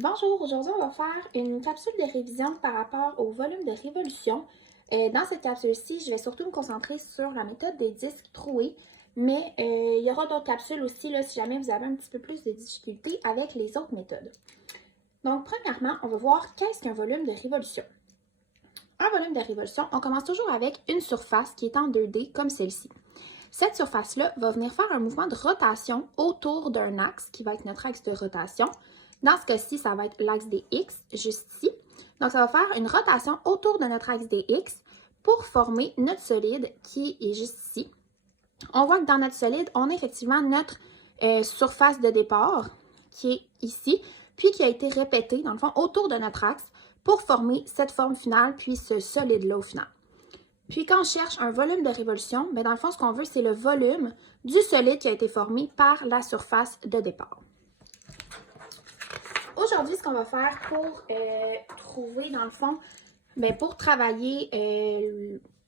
Bonjour, aujourd'hui on va faire une capsule de révision par rapport au volume de révolution. Dans cette capsule-ci, je vais surtout me concentrer sur la méthode des disques troués, mais il y aura d'autres capsules aussi là, si jamais vous avez un petit peu plus de difficultés avec les autres méthodes. Donc premièrement, on va voir qu'est-ce qu'un volume de révolution. Un volume de révolution, on commence toujours avec une surface qui est en 2D comme celle-ci. Cette surface-là va venir faire un mouvement de rotation autour d'un axe qui va être notre axe de rotation. Dans ce cas-ci, ça va être l'axe des X, juste ici. Donc, ça va faire une rotation autour de notre axe des X pour former notre solide qui est juste ici. On voit que dans notre solide, on a effectivement notre surface de départ qui est ici, puis qui a été répétée, dans le fond, autour de notre axe pour former cette forme finale, puis ce solide-là au final. Puis quand on cherche un volume de révolution, bien dans le fond, ce qu'on veut, c'est le volume du solide qui a été formé par la surface de départ. Aujourd'hui, ce qu'on va faire pour trouver, dans le fond, bien, pour travailler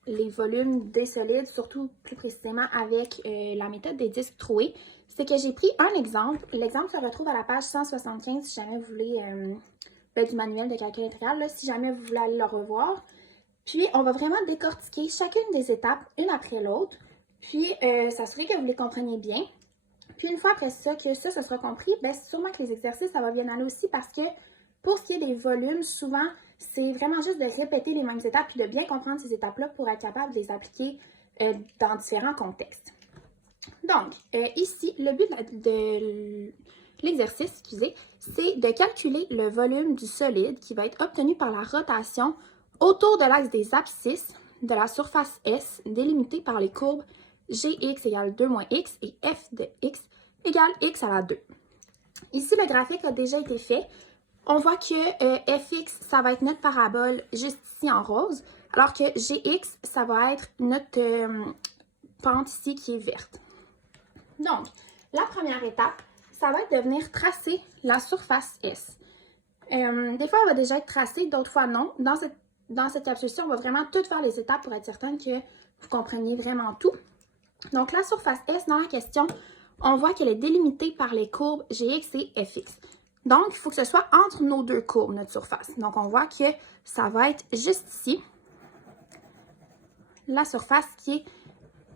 les volumes des solides, surtout plus précisément avec la méthode des disques troués, c'est que j'ai pris un exemple. L'exemple se retrouve à la page 175 si jamais vous voulez, du manuel de calcul intégral, là, si jamais vous voulez aller le revoir. Puis, on va vraiment décortiquer chacune des étapes, une après l'autre, puis s'assurer que vous les compreniez bien. Puis, une fois après ça, que ça sera compris, bien, sûrement que les exercices, ça va bien aller aussi parce que pour ce qui est des volumes, souvent, c'est vraiment juste de répéter les mêmes étapes puis de bien comprendre ces étapes-là pour être capable de les appliquer dans différents contextes. Donc, ici, le but de l'exercice, c'est de calculer le volume du solide qui va être obtenu par la rotation autour de l'axe des abscisses de la surface S délimitée par les courbes Gx égale 2 moins x et f de x égale x à la 2. Ici, le graphique a déjà été fait. On voit que fx, ça va être notre parabole juste ici en rose, alors que gx, ça va être notre pente ici qui est verte. Donc, la première étape, ça va être de venir tracer la surface S. Des fois, elle va déjà être tracée, d'autres fois non. Dans cette capsule-ci, on va vraiment tout faire les étapes pour être certain que vous compreniez vraiment tout. Donc, la surface S, dans la question, on voit qu'elle est délimitée par les courbes Gx et Fx. Donc, il faut que ce soit entre nos deux courbes, notre surface. Donc, on voit que ça va être juste ici, la surface qui est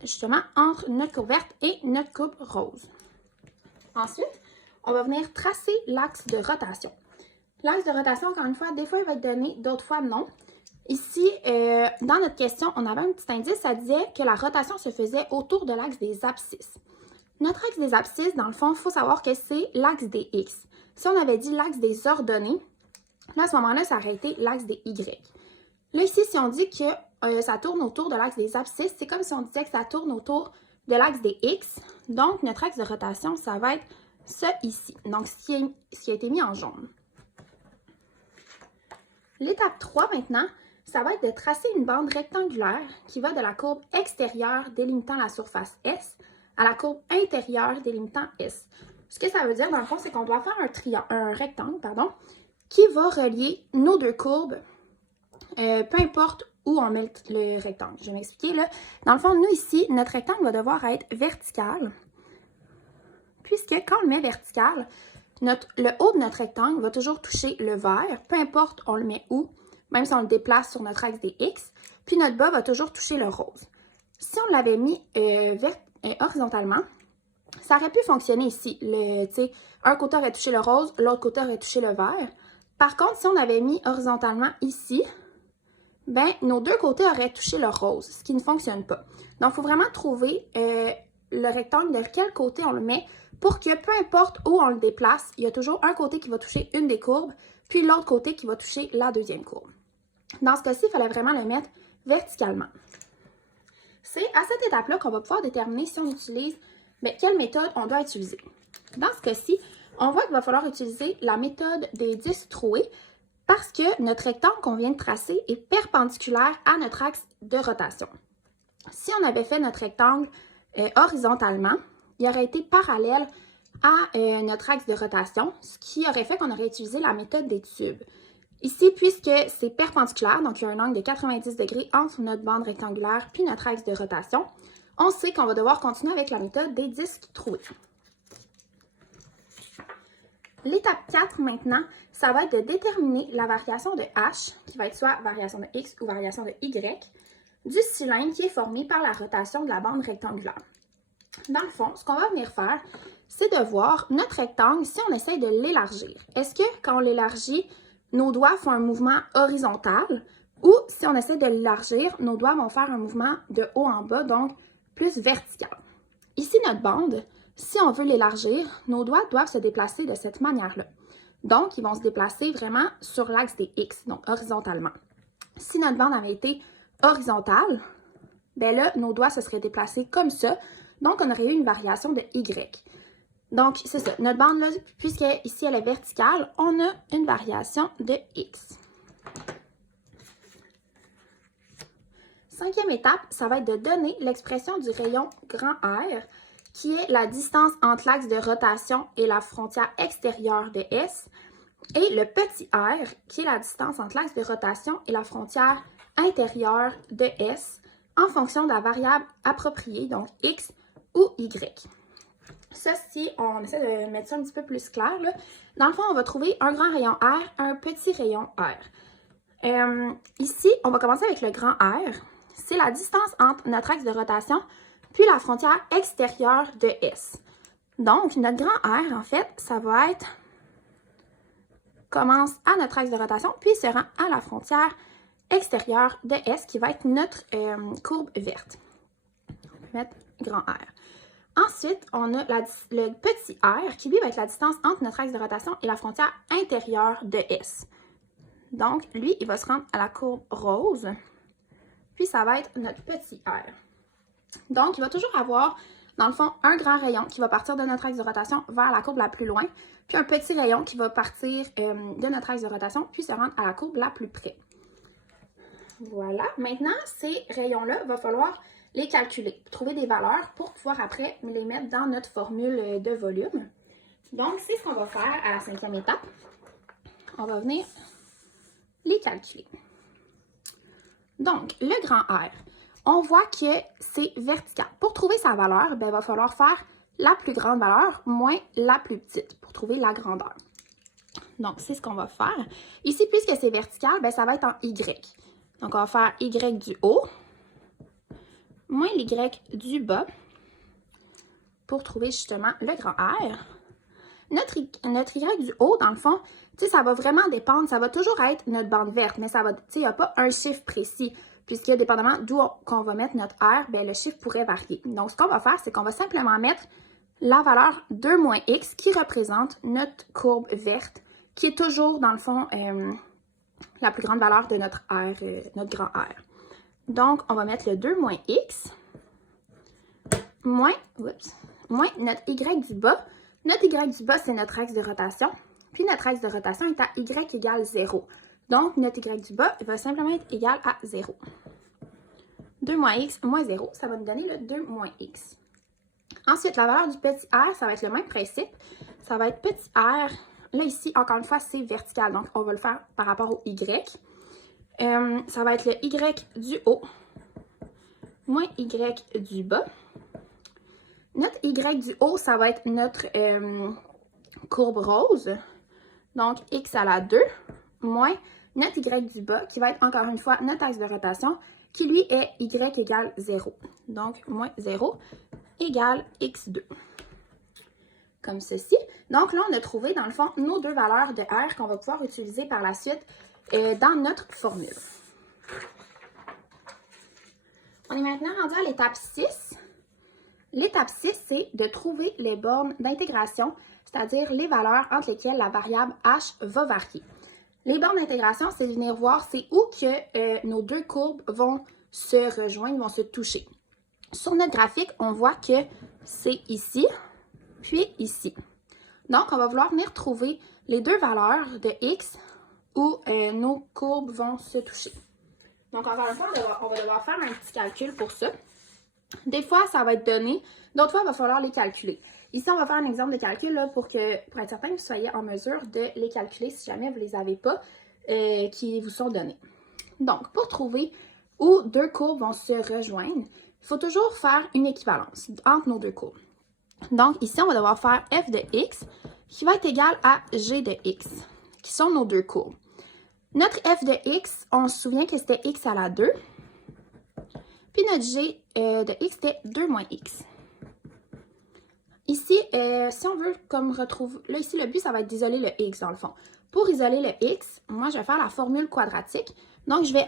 justement entre notre courbe verte et notre courbe rose. Ensuite, on va venir tracer l'axe de rotation. L'axe de rotation, encore une fois, des fois, il va être donné, d'autres fois, non. Ici, dans notre question, on avait un petit indice, ça disait que la rotation se faisait autour de l'axe des abscisses. Notre axe des abscisses, dans le fond, il faut savoir que c'est l'axe des X. Si on avait dit l'axe des ordonnées, là, à ce moment-là, ça aurait été l'axe des Y. Là, ici, si on dit que ça tourne autour de l'axe des abscisses, c'est comme si on disait que ça tourne autour de l'axe des X. Donc, notre axe de rotation, ça va être ça ici. Donc, ce qui a été mis en jaune. L'étape 3, maintenant, ça va être de tracer une bande rectangulaire qui va de la courbe extérieure délimitant la surface S à la courbe intérieure délimitant S. Ce que ça veut dire, dans le fond, c'est qu'on doit faire un rectangle, qui va relier nos deux courbes, peu importe où on met le rectangle. Je vais m'expliquer, là. Dans le fond, nous, ici, notre rectangle va devoir être vertical, puisque quand on le met vertical, le haut de notre rectangle va toujours toucher le vert, peu importe on le met où, même si on le déplace sur notre axe des X, puis notre bas va toujours toucher le rose. Si on l'avait mis horizontalement, ça aurait pu fonctionner ici. Un côté aurait touché le rose, l'autre côté aurait touché le vert. Par contre, si on avait mis horizontalement ici, ben nos deux côtés auraient touché le rose, ce qui ne fonctionne pas. Donc, il faut vraiment trouver le rectangle de quel côté on le met pour que peu importe où on le déplace, il y a toujours un côté qui va toucher une des courbes, puis l'autre côté qui va toucher la deuxième courbe. Dans ce cas-ci, il fallait vraiment le mettre verticalement. C'est à cette étape-là qu'on va pouvoir déterminer si on utilise, quelle méthode on doit utiliser. Dans ce cas-ci, on voit qu'il va falloir utiliser la méthode des disques troués parce que notre rectangle qu'on vient de tracer est perpendiculaire à notre axe de rotation. Si on avait fait notre rectangle horizontalement, il aurait été parallèle à notre axe de rotation, ce qui aurait fait qu'on aurait utilisé la méthode des tubes. Ici, puisque c'est perpendiculaire, donc il y a un angle de 90 degrés entre notre bande rectangulaire puis notre axe de rotation, on sait qu'on va devoir continuer avec la méthode des disques troués. L'étape 4 maintenant, ça va être de déterminer la variation de h, qui va être soit variation de x ou variation de y, du cylindre qui est formé par la rotation de la bande rectangulaire. Dans le fond, ce qu'on va venir faire, c'est de voir notre rectangle si on essaye de l'élargir. Est-ce que quand on l'élargit, nos doigts font un mouvement horizontal ou si on essaie de l'élargir, nos doigts vont faire un mouvement de haut en bas, donc plus vertical. Ici, notre bande, si on veut l'élargir, nos doigts doivent se déplacer de cette manière-là. Donc, ils vont se déplacer vraiment sur l'axe des X, donc horizontalement. Si notre bande avait été horizontale, bien là, nos doigts se seraient déplacés comme ça. Donc, on aurait eu une variation de Y. Donc, c'est ça. Notre bande, là, puisqu'ici, elle est verticale, on a une variation de X. Cinquième étape, ça va être de donner l'expression du rayon grand R, qui est la distance entre l'axe de rotation et la frontière extérieure de S, et le petit r, qui est la distance entre l'axe de rotation et la frontière intérieure de S, en fonction de la variable appropriée, donc X ou Y. Ça, si on essaie de mettre ça un petit peu plus clair, là, dans le fond, on va trouver un grand rayon R, un petit rayon R. Ici, on va commencer avec le grand R. C'est la distance entre notre axe de rotation puis la frontière extérieure de S. Donc, notre grand R, en fait, ça va être, commence à notre axe de rotation, puis se rend à la frontière extérieure de S, qui va être notre courbe verte. On peut mettre grand R. Ensuite, on a le petit r, qui lui va être la distance entre notre axe de rotation et la frontière intérieure de S. Donc, lui, il va se rendre à la courbe rose, puis ça va être notre petit r. Donc, il va toujours avoir, dans le fond, un grand rayon qui va partir de notre axe de rotation vers la courbe la plus loin, puis un petit rayon qui va partir de notre axe de rotation, puis se rendre à la courbe la plus près. Voilà. Maintenant, ces rayons-là, il va falloir les calculer, trouver des valeurs pour pouvoir après les mettre dans notre formule de volume. Donc, c'est ce qu'on va faire à la cinquième étape. On va venir les calculer. Donc, le grand R, on voit que c'est vertical. Pour trouver sa valeur, ben, il va falloir faire la plus grande valeur moins la plus petite pour trouver la grandeur. Donc, c'est ce qu'on va faire. Ici, puisque c'est vertical, ben, ça va être en Y. Donc, on va faire Y du haut moins l'Y du bas pour trouver justement le grand R. Notre Y du haut, dans le fond, ça va vraiment dépendre, ça va toujours être notre bande verte, mais ça va, il n'y a pas un chiffre précis, puisque dépendamment d'où qu'on va mettre notre R, bien, le chiffre pourrait varier. Donc, ce qu'on va faire, c'est qu'on va simplement mettre la valeur 2 moins X qui représente notre courbe verte, qui est toujours, dans le fond, la plus grande valeur de notre R, notre grand R. Donc, on va mettre le 2 moins X moins notre Y du bas. Notre Y du bas, c'est notre axe de rotation. Puis, notre axe de rotation est à Y égale 0. Donc, notre Y du bas va simplement être égal à 0. 2 moins X moins 0, ça va nous donner le 2 moins X. Ensuite, la valeur du petit r, ça va être le même principe. Ça va être petit r. Là, ici, encore une fois, c'est vertical. Donc, on va le faire par rapport au Y. Ça va être le Y du haut moins Y du bas. Notre Y du haut, ça va être notre courbe rose. Donc, X à la 2 moins notre Y du bas, qui va être encore une fois notre axe de rotation, qui lui est Y égale 0. Donc, moins 0 égale X2. Comme ceci. Donc là, on a trouvé, dans le fond, nos deux valeurs de R qu'on va pouvoir utiliser par la suite dans notre formule. On est maintenant rendu à l'étape 6. L'étape 6, c'est de trouver les bornes d'intégration, c'est-à-dire les valeurs entre lesquelles la variable h va varier. Les bornes d'intégration, c'est de venir voir c'est où que nos deux courbes vont se rejoindre, vont se toucher. Sur notre graphique, on voit que c'est ici, puis ici. Donc, on va vouloir venir trouver les deux valeurs de x où nos courbes vont se toucher. Donc, encore une fois, on va devoir faire un petit calcul pour ça. Des fois, ça va être donné. D'autres fois, il va falloir les calculer. Ici, on va faire un exemple de calcul là, pour être certain que vous soyez en mesure de les calculer si jamais vous ne les avez pas, qui vous sont donnés. Donc, pour trouver où deux courbes vont se rejoindre, il faut toujours faire une équivalence entre nos deux courbes. Donc, ici, on va devoir faire f de x, qui va être égal à g de x, qui sont nos deux courbes. Notre f de x, on se souvient que c'était x à la 2. Puis notre g de x, c'était 2 moins x. Ici, si on veut comme retrouver... Là, ici, le but, ça va être d'isoler le x, dans le fond. Pour isoler le x, moi, je vais faire la formule quadratique. Donc, je vais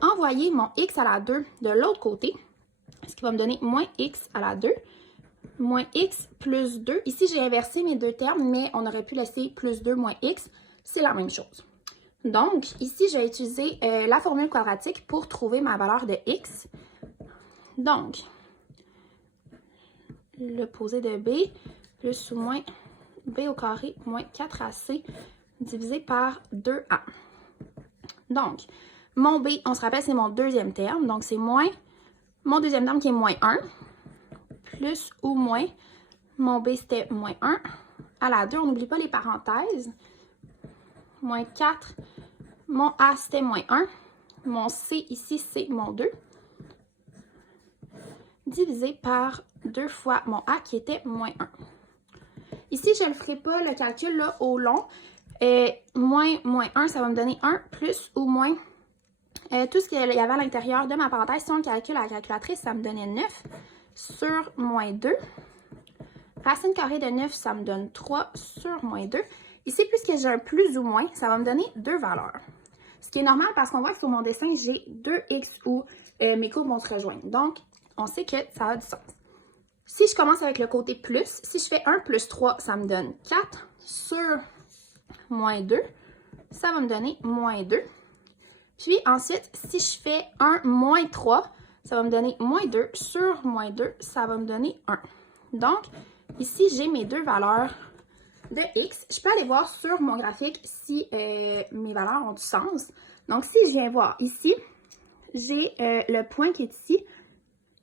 envoyer mon x à la 2 de l'autre côté, ce qui va me donner moins x à la 2, moins x plus 2. Ici, j'ai inversé mes deux termes, mais on aurait pu laisser plus 2 moins x. C'est la même chose. Donc, ici, je vais utiliser la formule quadratique pour trouver ma valeur de x. Donc, l'opposé de b, plus ou moins b au carré moins 4ac divisé par 2a. Donc, mon b, on se rappelle, c'est mon deuxième terme. Donc, c'est moins mon deuxième terme qui est moins 1, plus ou moins, mon b, c'était moins 1, à la 2, on n'oublie pas les parenthèses, moins 4, mon a, c'était moins 1, mon c, ici, c'est mon 2, divisé par 2 fois mon a qui était moins 1. Ici, je ne ferai pas le calcul là, au long. Moins 1, ça va me donner 1, plus ou moins tout ce qu'il y avait à l'intérieur de ma parenthèse. Si on le calcule à la calculatrice, ça me donnait 9 sur moins 2. Racine carrée de 9, ça me donne 3 sur moins 2. Ici, puisque j'ai un plus ou moins, ça va me donner deux valeurs. Ce qui est normal parce qu'on voit que sur mon dessin, j'ai 2x où mes courbes vont se rejoindre. Donc, on sait que ça a du sens. Si je commence avec le côté plus, si je fais 1 plus 3, ça me donne 4 sur moins 2. Ça va me donner moins 2. Puis ensuite, si je fais 1 moins 3, ça va me donner moins 2 sur moins 2. Ça va me donner 1. Donc, ici, j'ai mes deux valeurs de x. Je peux aller voir sur mon graphique si mes valeurs ont du sens. Donc, si je viens voir ici, j'ai le point qui est ici.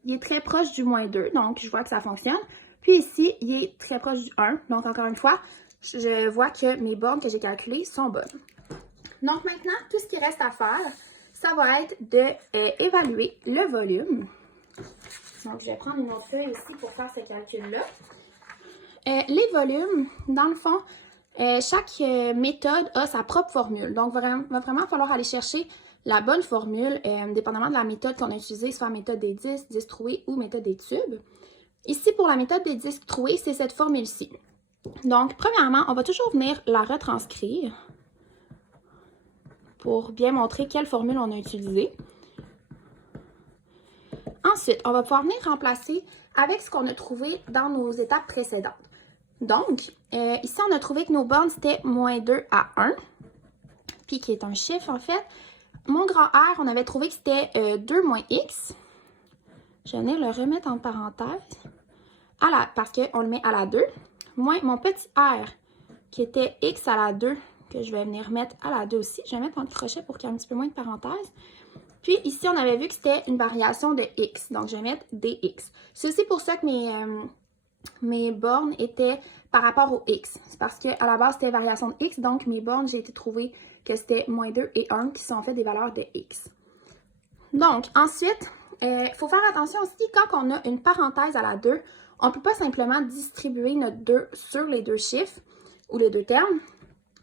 Il est très proche du moins 2, donc je vois que ça fonctionne. Puis ici, il est très proche du 1. Donc, encore une fois, je vois que mes bornes que j'ai calculées sont bonnes. Donc, maintenant, tout ce qui reste à faire, ça va être d'évaluer le volume. Donc, je vais prendre une autre feuille ici pour faire ce calcul-là. Les volumes, dans le fond, chaque méthode a sa propre formule. Donc, il va vraiment falloir aller chercher la bonne formule, dépendamment de la méthode qu'on a utilisée, soit méthode des disques, disques troués ou méthode des tubes. Ici, pour la méthode des disques troués, c'est cette formule-ci. Donc, premièrement, on va toujours venir la retranscrire pour bien montrer quelle formule on a utilisée. Ensuite, on va pouvoir venir remplacer avec ce qu'on a trouvé dans nos étapes précédentes. Donc, ici, on a trouvé que nos bornes, c'était moins 2 à 1, puis qui est un chiffre, en fait. Mon grand R, on avait trouvé que c'était 2 moins x. Je vais venir le remettre en parenthèse parce qu'on le met à la 2. Moins mon petit r, qui était x à la 2, que je vais venir mettre à la 2 aussi. Je vais mettre un crochet pour qu'il y ait un petit peu moins de parenthèses. Puis ici, on avait vu que c'était une variation de x. Donc, je vais mettre dx. C'est aussi pour ça que mes bornes étaient par rapport au x. C'est parce qu'à la base, c'était variation de x. Donc, mes bornes, j'ai été trouver que c'était moins 2 et 1 qui sont en fait des valeurs de x. Donc, ensuite, il faut faire attention aussi, quand on a une parenthèse à la 2, on ne peut pas simplement distribuer notre 2 sur les deux chiffres ou les deux termes.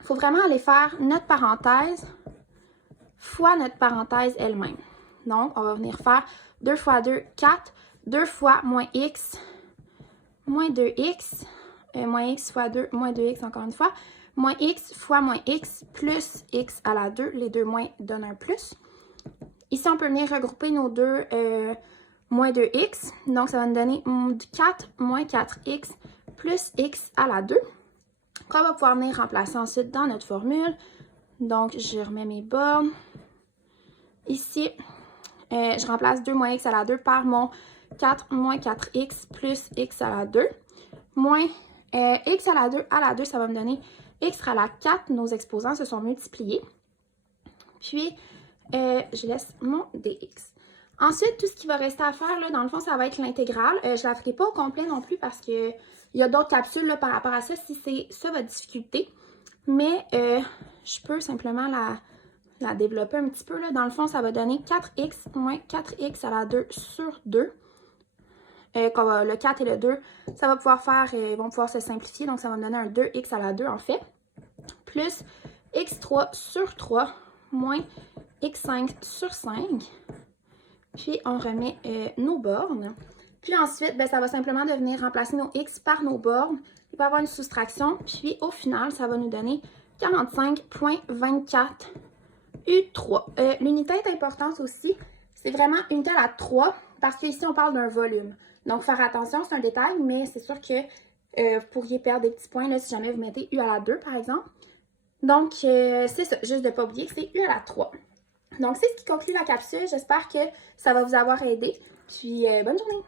Il faut vraiment aller faire notre parenthèse fois notre parenthèse elle-même. Donc, on va venir faire 2 fois 2, 4, 2 fois moins x, moins 2x, moins x fois 2, moins 2x encore une fois, moins x fois moins x plus x à la 2, les deux moins donnent un plus. Ici, on peut venir regrouper nos deux moins 2x, donc ça va nous donner 4 moins 4x plus x à la 2, qu'on va pouvoir venir remplacer ensuite dans notre formule. Donc, je remets mes bornes. Ici, je remplace 2 moins x à la 2 par mon 4 moins 4x plus x à la 2, moins x à la 2, ça va me donner x à la 4. Nos exposants se sont multipliés. Puis, je laisse mon dx. Ensuite, tout ce qui va rester à faire, là, dans le fond, ça va être l'intégrale. Je ne la ferai pas au complet non plus parce qu'il y a d'autres capsules là, par rapport à ça, si c'est ça votre difficulté. Mais je peux simplement la développer un petit peu. Là. Dans le fond, ça va donner 4x moins 4x à la 2 sur 2 comme le 4 et le 2, ça va pouvoir faire, ils vont pouvoir se simplifier, donc ça va me donner un 2x à la 2 en fait, plus x3 sur 3 moins x5 sur 5. Puis on remet nos bornes. Puis ensuite, ben, ça va simplement devenir remplacer nos x par nos bornes. Il va y avoir une soustraction. Puis au final, ça va nous donner 45,24 U3. L'unité est importante aussi. C'est vraiment unité à la 3 parce qu'ici, on parle d'un volume. Donc, faire attention, c'est un détail, mais c'est sûr que vous pourriez perdre des petits points là, si jamais vous mettez U à la 2, par exemple. Donc, c'est ça. Juste de ne pas oublier que c'est U à la 3. Donc, c'est ce qui conclut la capsule. J'espère que ça va vous avoir aidé. Puis, bonne journée!